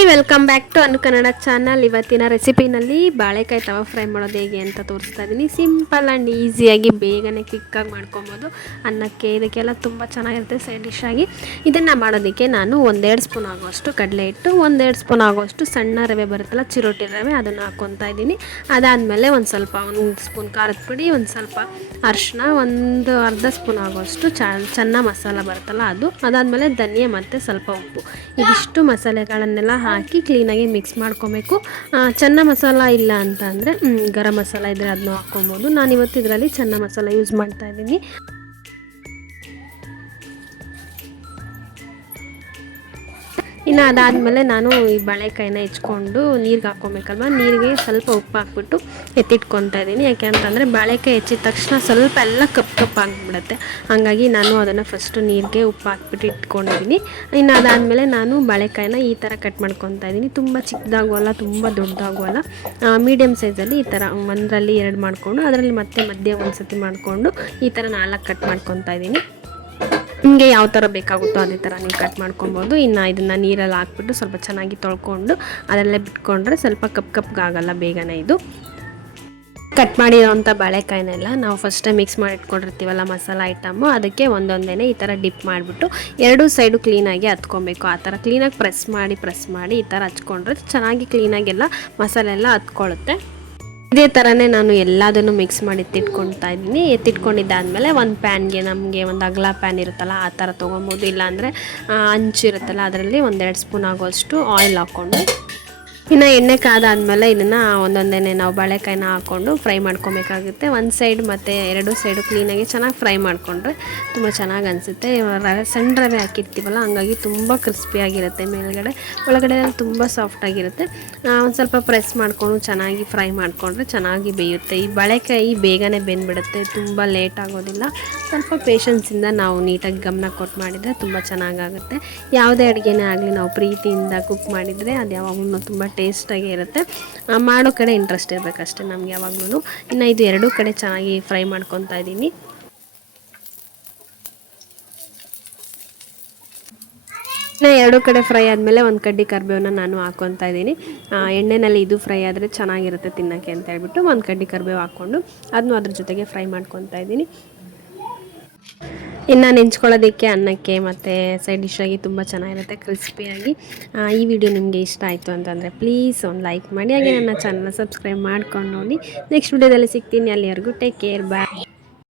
Hi, welcome back to Anu Kannada channel. ಇವತ್ತಿನ ರೆಸಿಪಿನಲ್ಲಿ ಬಾಳೆಕಾಯಿ ತವ ಫ್ರೈ ಮಾಡೋದು ಹೇಗೆ ಅಂತ ತೋರಿಸ್ತಾ ಇದ್ದೀನಿ. ಸಿಂಪಲ್ ಆ್ಯಂಡ್ ಈಸಿಯಾಗಿ ಬೇಗನೆ ಕ್ವಿಕ್ಕಾಗಿ ಮಾಡ್ಕೊಬೋದು. ಅನ್ನಕ್ಕೆ ಇದಕ್ಕೆಲ್ಲ ತುಂಬ ಚೆನ್ನಾಗಿರುತ್ತೆ ಸೈಡ್ ಡಿಶ್ ಆಗಿ. ಇದನ್ನು ಮಾಡೋದಕ್ಕೆ ನಾನು 1-2 ಸ್ಪೂನ್ ಆಗುವಷ್ಟು ಕಡಲೆ ಹಿಟ್ಟು, 1-2 ಸ್ಪೂನ್ ಆಗುವಷ್ಟು ಸಣ್ಣ ರವೆ ಬರುತ್ತಲ್ಲ, ಚಿರೋಟಿ ರವೆ, ಅದನ್ನು ಹಾಕ್ಕೊತಾ ಇದ್ದೀನಿ. ಅದಾದಮೇಲೆ ಒಂದು ಸ್ಪೂನ್ ಖಾರದ ಪುಡಿ, ಒಂದು ಸ್ವಲ್ಪ ಅರಿಶಿನ, ಒಂದು ಅರ್ಧ ಸ್ಪೂನ್ ಆಗುವಷ್ಟು ಚೆನ್ನ ಮಸಾಲ ಬರುತ್ತಲ್ಲ ಅದು, ಅದಾದಮೇಲೆ ಧನಿಯಾ ಮತ್ತು ಸ್ವಲ್ಪ ಉಪ್ಪು. ಇದಿಷ್ಟು ಮಸಾಲೆಗಳನ್ನೆಲ್ಲ ಹಾಕಿ ಕ್ಲೀನಾಗಿ ಮಿಕ್ಸ್ ಮಾಡ್ಕೊಬೇಕು. ಚೆನ್ನ ಮಸಾಲ ಇಲ್ಲ ಅಂತ ಅಂದರೆ ಗರಂ ಮಸಾಲ ಇದ್ದರೆ ಅದನ್ನು ಹಾಕ್ಕೊಬೋದು. ನಾನಿವತ್ತು ಇದರಲ್ಲಿ ಚೆನ್ನ ಮಸಾಲ ಯೂಸ್ ಮಾಡ್ತಾ ಇದ್ದೀನಿ. ಇನ್ನು ಅದಾದಮೇಲೆ ನಾನು ಈ ಬಾಳೆಕಾಯಿನ ಹೆಚ್ಕೊಂಡು ನೀರಿಗೆ ಹಾಕ್ಕೊಬೇಕಲ್ವ, ನೀರಿಗೆ ಸ್ವಲ್ಪ ಉಪ್ಪು ಹಾಕ್ಬಿಟ್ಟು ಎತ್ತಿಟ್ಕೊತಾ ಇದ್ದೀನಿ. ಯಾಕೆ ಅಂತಂದರೆ ಬಾಳೆಕಾಯಿ ಹೆಚ್ಚಿದ ತಕ್ಷಣ ಸ್ವಲ್ಪ ಎಲ್ಲ ಕಪ್ಪು ಆಗಿಬಿಡುತ್ತೆ. ಹಾಗಾಗಿ ನಾನು ಅದನ್ನು ಫಸ್ಟು ನೀರಿಗೆ ಉಪ್ಪು ಹಾಕ್ಬಿಟ್ಟು ಇಟ್ಕೊಂಡಿದ್ದೀನಿ. ಇನ್ನು ಅದಾದಮೇಲೆ ನಾನು ಬಾಳೆಕಾಯಿನ ಈ ಥರ ಕಟ್ ಮಾಡ್ಕೊತಾ ಇದ್ದೀನಿ. ತುಂಬ ಚಿಕ್ಕದಾಗುವಲ್ಲ, ತುಂಬ ದೊಡ್ಡದಾಗುವಲ್ಲ, ಮೀಡಿಯಮ್ ಸೈಜಲ್ಲಿ ಈ ಥರ 1ರಲ್ಲಿ 2 ಮಾಡಿಕೊಂಡು ಅದರಲ್ಲಿ ಮತ್ತೆ ಮಧ್ಯೆ ಒಂದು ಸತಿ ಮಾಡಿಕೊಂಡು ಈ ಥರ 4 ಕಟ್ ಮಾಡ್ಕೊತಾ ಇದ್ದೀನಿ. ನಿಮಗೆ ಯಾವ ಥರ ಬೇಕಾಗುತ್ತೋ ಅದೇ ಥರ ನೀವು ಕಟ್ ಮಾಡ್ಕೊಬೋದು. ಇನ್ನು ಇದನ್ನು ನೀರಲ್ಲಿ ಹಾಕ್ಬಿಟ್ಟು ಸ್ವಲ್ಪ ಚೆನ್ನಾಗಿ ತೊಳ್ಕೊಂಡು ಅದರಲ್ಲೇ ಬಿಟ್ಕೊಂಡ್ರೆ ಸ್ವಲ್ಪ ಕಪ್ಗಾಗಲ್ಲ ಬೇಗನೆ. ಇದು ಕಟ್ ಮಾಡಿರೋವಂಥ ಬಾಳೆಕಾಯಿನೆಲ್ಲ ನಾವು ಫಸ್ಟೇ ಮಿಕ್ಸ್ ಮಾಡಿ ಇಟ್ಕೊಂಡಿರ್ತೀವಲ್ಲ ಮಸಾಲ ಐಟಮು, ಅದಕ್ಕೆ ಒಂದೊಂದೇ ಈ ಥರ ಡಿಪ್ ಮಾಡಿಬಿಟ್ಟು 2 ಸೈಡು ಕ್ಲೀನಾಗಿ ಹತ್ಕೊಬೇಕು. ಆ ಥರ ಕ್ಲೀನಾಗಿ ಪ್ರೆಸ್ ಮಾಡಿ ಈ ಥರ ಹಚ್ಕೊಂಡ್ರೆ ಚೆನ್ನಾಗಿ ಕ್ಲೀನಾಗೆಲ್ಲ ಮಸಾಲೆ ಎಲ್ಲ ಹತ್ಕೊಳ್ಳುತ್ತೆ. ಇದೇ ಥರನೇ ನಾನು ಎಲ್ಲದನ್ನು ಮಿಕ್ಸ್ ಮಾಡಿ ಎತ್ತಿಟ್ಕೊತಾ ಇದ್ದೀನಿ. ಎತ್ತಿಟ್ಕೊಂಡಿದ್ದಾದಮೇಲೆ ಒಂದು ಪ್ಯಾನ್ಗೆ, ನಮಗೆ ಒಂದು ಅಗಲ ಪ್ಯಾನ್ ಇರುತ್ತಲ್ಲ ಆ ಥರ ತೊಗೊಬೋದು. ಇಲ್ಲಾಂದರೆ ಹಂಚು ಇರುತ್ತಲ್ಲ ಅದರಲ್ಲಿ 1-2 ಸ್ಪೂನ್ ಆಗೋಷ್ಟು ಆಯಿಲ್ ಹಾಕ್ಕೊಂಡು, ಇನ್ನು ಎಣ್ಣೆ ಕಾದಾದಮೇಲೆ ಇದನ್ನು ಒಂದೊಂದೇ ನಾವು ಬಾಳೆಕಾಯಿನ ಹಾಕ್ಕೊಂಡು ಫ್ರೈ ಮಾಡ್ಕೊಬೇಕಾಗುತ್ತೆ. ಒಂದು ಸೈಡ್ ಮತ್ತು 2 ಸೈಡು ಕ್ಲೀನಾಗಿ ಚೆನ್ನಾಗಿ ಫ್ರೈ ಮಾಡಿಕೊಂಡ್ರೆ ತುಂಬ ಚೆನ್ನಾಗಿ ಅನಿಸುತ್ತೆ. ಸಣ್ಣ ರವೆ ಹಾಕಿರ್ತೀವಲ್ಲ, ಹಂಗಾಗಿ ತುಂಬ ಕ್ರಿಸ್ಪಿಯಾಗಿರುತ್ತೆ. ಮೇಲ್ಗಡೆ ಒಳಗಡೆ ತುಂಬ ಸಾಫ್ಟಾಗಿರುತ್ತೆ. ಒಂದು ಸ್ವಲ್ಪ ಪ್ರೆಸ್ ಮಾಡಿಕೊಂಡು ಚೆನ್ನಾಗಿ ಫ್ರೈ ಮಾಡಿಕೊಂಡ್ರೆ ಚೆನ್ನಾಗಿ ಬೇಯುತ್ತೆ. ಈ ಬಾಳೆಕಾಯಿ ಬೇಗನೆ ಬೆಂದ್ಬಿಡುತ್ತೆ, ತುಂಬ ಲೇಟ್ ಆಗೋದಿಲ್ಲ. ಸ್ವಲ್ಪ ಪೇಷನ್ಸಿಂದ ನಾವು ನೀಟಾಗಿ ಗಮನ ಕೊಟ್ಟು ಮಾಡಿದರೆ ತುಂಬ ಚೆನ್ನಾಗಾಗುತ್ತೆ. ಯಾವುದೇ ಅಡುಗೆನೇ ಆಗಲಿ ನಾವು ಪ್ರೀತಿಯಿಂದ ಕುಕ್ ಮಾಡಿದರೆ ಅದು ಯಾವಾಗಲೂ ತುಂಬ ಟೇಸ್ಟಾಗಿ ಇರುತ್ತೆ. ಮಾಡೋ ಕಡೆ ಇಂಟ್ರೆಸ್ಟ್ ಇರಬೇಕಷ್ಟೇ ನಮ್ಗೆ ಯಾವಾಗಲೂ. ಇನ್ನು ಇದು 2 ಕಡೆ ಚೆನ್ನಾಗಿ ಫ್ರೈ ಮಾಡ್ಕೊತಾ ಇದ್ದೀನಿ. ಇನ್ನು 2 ಕಡೆ ಫ್ರೈ ಆದಮೇಲೆ ಒಂದು ಕಡ್ಡಿ ಕರಿಬೇವನ್ನ ನಾನು ಹಾಕ್ಕೊತಾ ಇದ್ದೀನಿ. ಎಣ್ಣೆಯಲ್ಲಿ ಇದು ಫ್ರೈ ಆದರೆ ಚೆನ್ನಾಗಿರುತ್ತೆ ತಿನ್ನೋಕ್ಕೆ ಅಂತ ಹೇಳ್ಬಿಟ್ಟು ಒಂದು ಕಡ್ಡಿ ಕರಿಬೇವು ಹಾಕ್ಕೊಂಡು ಅದನ್ನು ಅದ್ರ ಜೊತೆಗೆ ಫ್ರೈ ಮಾಡ್ಕೊತಾ ಇದ್ದೀನಿ. ಇನ್ನು ನೆಂಚ್ಕೊಳ್ಳೋದಕ್ಕೆ ಅನ್ನಕ್ಕೆ ಮತ್ತು ಸೈಡ್ ಡಿಶ್ಶಾಗಿ ತುಂಬ ಚೆನ್ನಾಗಿರುತ್ತೆ ಕ್ರಿಸ್ಪಿಯಾಗಿ. ಈ ವಿಡಿಯೋ ನಿಮಗೆ ಇಷ್ಟ ಆಯಿತು ಅಂತಂದರೆ ಪ್ಲೀಸ್ ಒಂದು ಲೈಕ್ ಮಾಡಿ, ಹಾಗೆ ನನ್ನ ಚಾನಲ್ನ ಸಬ್ಸ್ಕ್ರೈಬ್ ಮಾಡ್ಕೊಂಡು ನೋಡಿ. ನೆಕ್ಸ್ಟ್ ವಿಡಿಯೋದಲ್ಲಿ ಸಿಗ್ತೀನಿ. ಅಲ್ಲಿವರೆಗೂ ಟೇಕ್ ಕೇರ್, ಬಾಯ್.